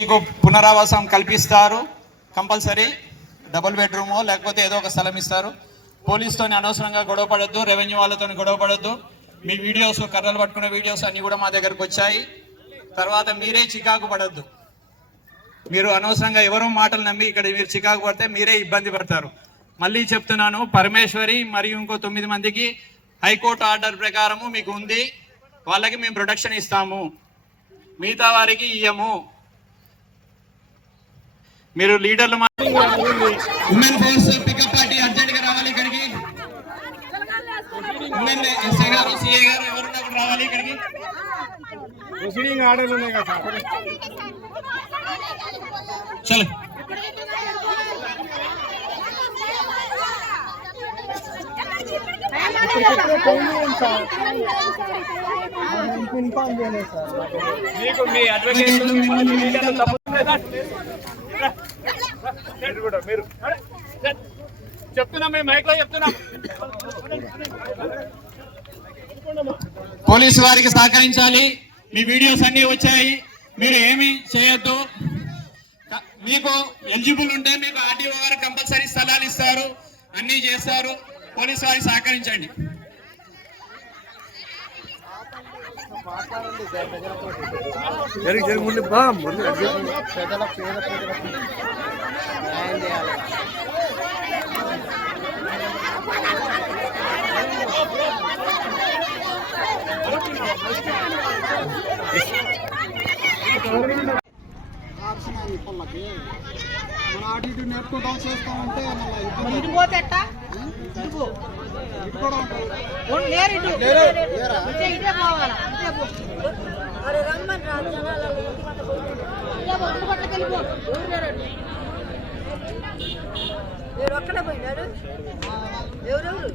మీకు పునరావాసం కల్పిస్తారు. కంపల్సరీ డబుల్ బెడ్రూమో లేకపోతే ఏదో ఒక స్థలం ఇస్తారు. పోలీసుతోని అనవసరంగా గొడవ పడొద్దు, రెవెన్యూ వాళ్ళతో గొడవ పడొద్దు. మీ వీడియోస్, కర్రలు పట్టుకునే వీడియోస్ అన్నీ కూడా మా దగ్గరకు వచ్చాయి. తర్వాత మీరే చికాకు పడొద్దు. మీరు అనవసరంగా ఎవరో మాటలు నమ్మి ఇక్కడ మీరు చికాకు పడితే మీరే ఇబ్బంది పడతారు. మళ్ళీ చెప్తున్నాను, పరమేశ్వరి మరియు ఇంకో 9 మందికి హైకోర్టు ఆర్డర్ ప్రకారము మీకు ఉంది. వాళ్ళకి మేము ప్రొటెక్షన్ ఇస్తాము, మిగతా వారికి ఇయ్యము. మీరు లీడర్లు women force pickup party urgent గా రావాలి ఇక్కడికి. ఎస్ఐ గారు, సిఐ గారు ఎవరున్నప్పుడు రావాలి ఇక్కడికి. చలో మీకు మీ అడ్వకేట్ మీరు చెప్తున్నాం, మేము మైక్ లో చెప్తున్నాం. పోలీసు వారికి సహకరించాలి. మీ వీడియోస్ అన్ని వచ్చాయి, మీరు ఏమి చేయొద్దు. మీకు ఎలిజిబుల్ ఉంటే మీకు ఆర్టీఓ గారు కంపల్సరీ స్థలాలు ఇస్తారు, అన్ని చేస్తారు. పోలీసు వారికి సహకరించండి. మన అటు ఇటు నేర్చుకుంటాం చేస్తా ఉంటే ఒక్కడే పోయినారు ఎవరెవరు.